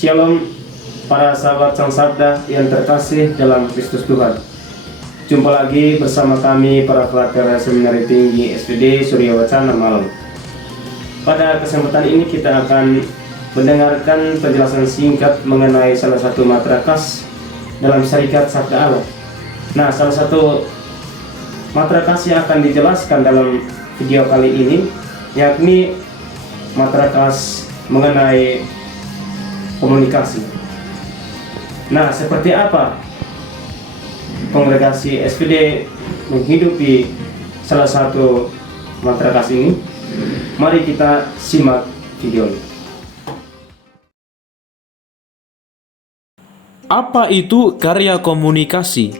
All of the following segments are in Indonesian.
Shalom para sahabat Sang Sabda yang terkasih dalam Kristus Tuhan. Jumpa lagi bersama kami para frater Seminari Tinggi SPD Surya Wacana Malang. Pada kesempatan ini kita akan mendengarkan penjelasan singkat mengenai salah satu matra kas dalam Syarikat Sabda Allah. Nah, salah satu matra kas yang akan dijelaskan dalam video kali ini yakni matra kas mengenai komunikasi. Nah, seperti apa kongregasi SPD menghidupi salah satu matra kas ini? Mari kita simak video ini. Apa itu karya komunikasi?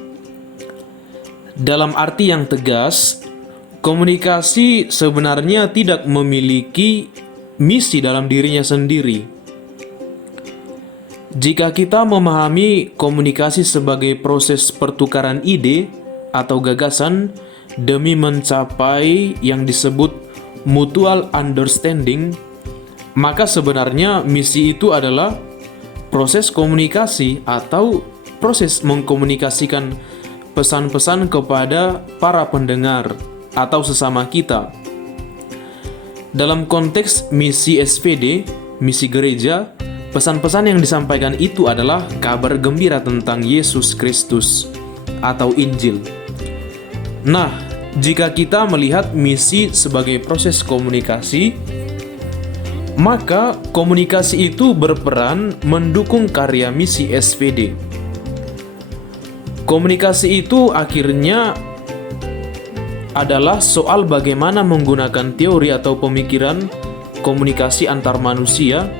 Dalam arti yang tegas, komunikasi sebenarnya tidak memiliki misi dalam dirinya sendiri. Jika kita memahami komunikasi sebagai proses pertukaran ide atau gagasan demi mencapai yang disebut mutual understanding, maka sebenarnya misi itu adalah proses komunikasi atau proses mengkomunikasikan pesan-pesan kepada para pendengar atau sesama kita. Dalam konteks misi SPD, misi gereja, pesan-pesan yang disampaikan itu adalah kabar gembira tentang Yesus Kristus atau Injil. Nah, jika kita melihat misi sebagai proses komunikasi, maka komunikasi itu berperan mendukung karya misi SPD. Komunikasi itu akhirnya adalah soal bagaimana menggunakan teori atau pemikiran komunikasi antar manusia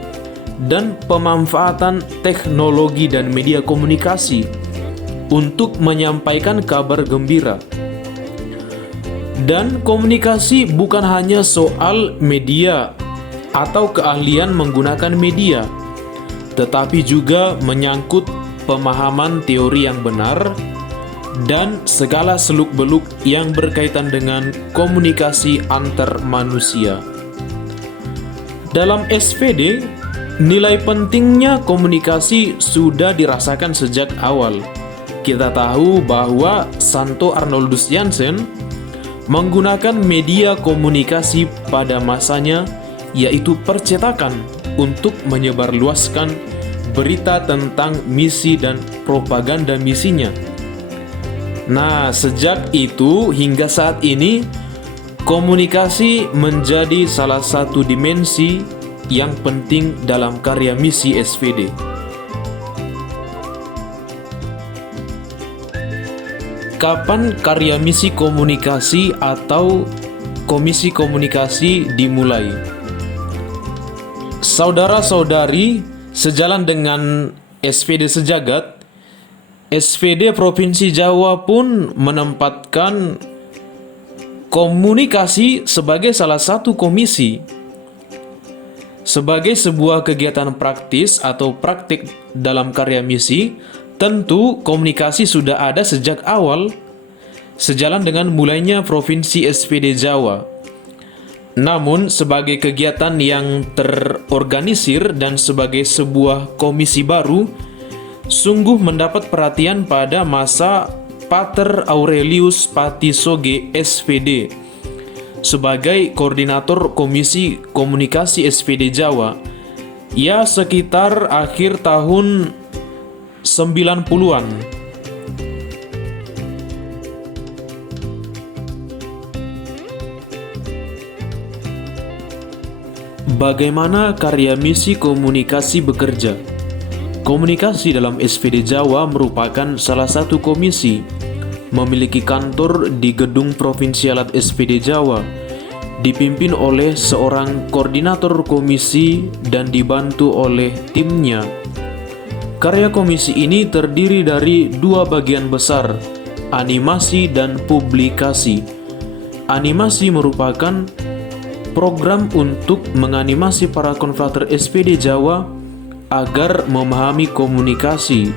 dan pemanfaatan teknologi dan media komunikasi untuk menyampaikan kabar gembira. Dan komunikasi bukan hanya soal media atau keahlian menggunakan media, tetapi juga menyangkut pemahaman teori yang benar dan segala seluk-beluk yang berkaitan dengan komunikasi antar manusia. Dalam SPD, nilai pentingnya komunikasi sudah dirasakan sejak awal. Kita tahu bahwa Santo Arnoldus Jansen menggunakan media komunikasi pada masanya, yaitu percetakan, untuk menyebarluaskan berita tentang misi dan propaganda misinya. Nah, sejak itu hingga saat ini, komunikasi menjadi salah satu dimensi yang penting dalam karya misi SPD. Kapan karya misi komunikasi atau komisi komunikasi dimulai? Saudara-saudari, sejalan dengan SPD sejagat, SPD Provinsi Jawa pun menempatkan komunikasi sebagai salah satu komisi. Sebagai sebuah kegiatan praktis atau praktik dalam karya misi, tentu komunikasi sudah ada sejak awal, sejalan dengan mulainya Provinsi SPD Jawa. Namun, sebagai kegiatan yang terorganisir dan sebagai sebuah komisi baru, sungguh mendapat perhatian pada masa Pater Aurelius Patisoge SPD sebagai koordinator Komisi Komunikasi SPD Jawa, ya sekitar akhir tahun 90-an. Bagaimana karya misi komunikasi bekerja? Komunikasi dalam SPD Jawa merupakan salah satu komisi memiliki kantor di Gedung Provinsialat SPD Jawa, dipimpin oleh seorang koordinator komisi dan dibantu oleh timnya. Karya komisi ini terdiri dari dua bagian besar, animasi dan publikasi. Animasi merupakan program untuk menganimasi para konfrater SPD Jawa agar memahami komunikasi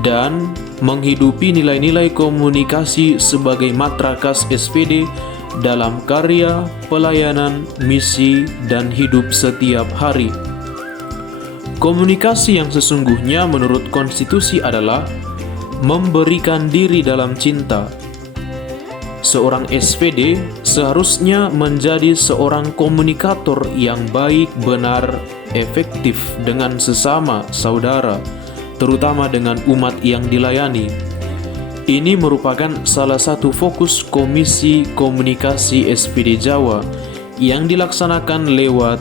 dan menghidupi nilai-nilai komunikasi sebagai matra kas SPD dalam karya, pelayanan, misi, dan hidup setiap hari. Komunikasi yang sesungguhnya menurut konstitusi adalah memberikan diri dalam cinta. Seorang SPD seharusnya menjadi seorang komunikator yang baik, benar, efektif dengan sesama saudara, terutama dengan umat yang dilayani. Ini merupakan salah satu fokus Komisi Komunikasi SPD Jawa yang dilaksanakan lewat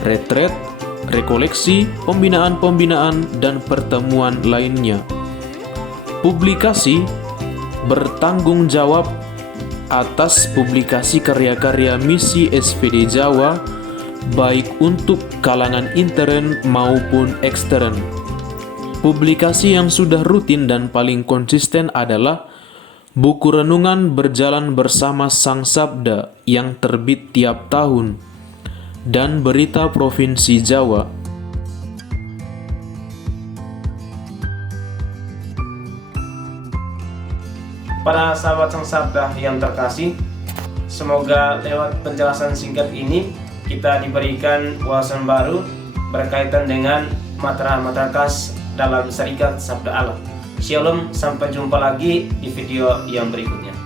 retret, rekoleksi, pembinaan-pembinaan, dan pertemuan lainnya. Publikasi bertanggung jawab atas publikasi karya-karya misi SPD Jawa baik untuk kalangan intern maupun ekstern. Publikasi yang sudah rutin dan paling konsisten adalah buku renungan Berjalan Bersama Sang Sabda yang terbit tiap tahun dan Berita Provinsi Jawa. Para sahabat Sang Sabda yang terkasih, semoga lewat penjelasan singkat ini kita diberikan wawasan baru berkaitan dengan matra-matra khas dalam Serikat Sabda Allah. Shalom, sampai jumpa lagi di video yang berikutnya.